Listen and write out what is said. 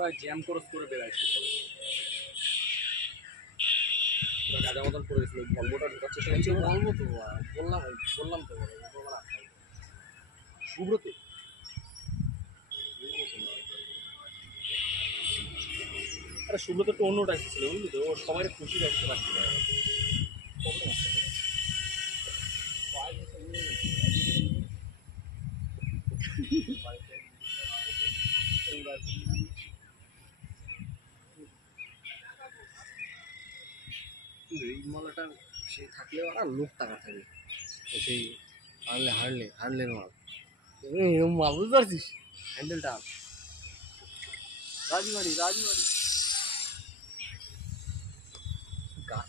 ওরা jam cross করে বেড়াইছে গাজা মতন করে গেছিল ভলভোটা ঢোকার চেষ্টা করছিল বলবো তো বললাম তো সুব্রত আরে সুব্রত একটু অন্য টাইপ ছিল বুঝলি তো ও সবাই খুশি রাখতে পারছিল এই মালাটা সে থাকলেও আর লোক টাকা থাকে সেই হারলে মাল এরকম মাল বুঝতে পারছিস হ্যান্ডেলটা রাজবাড়ি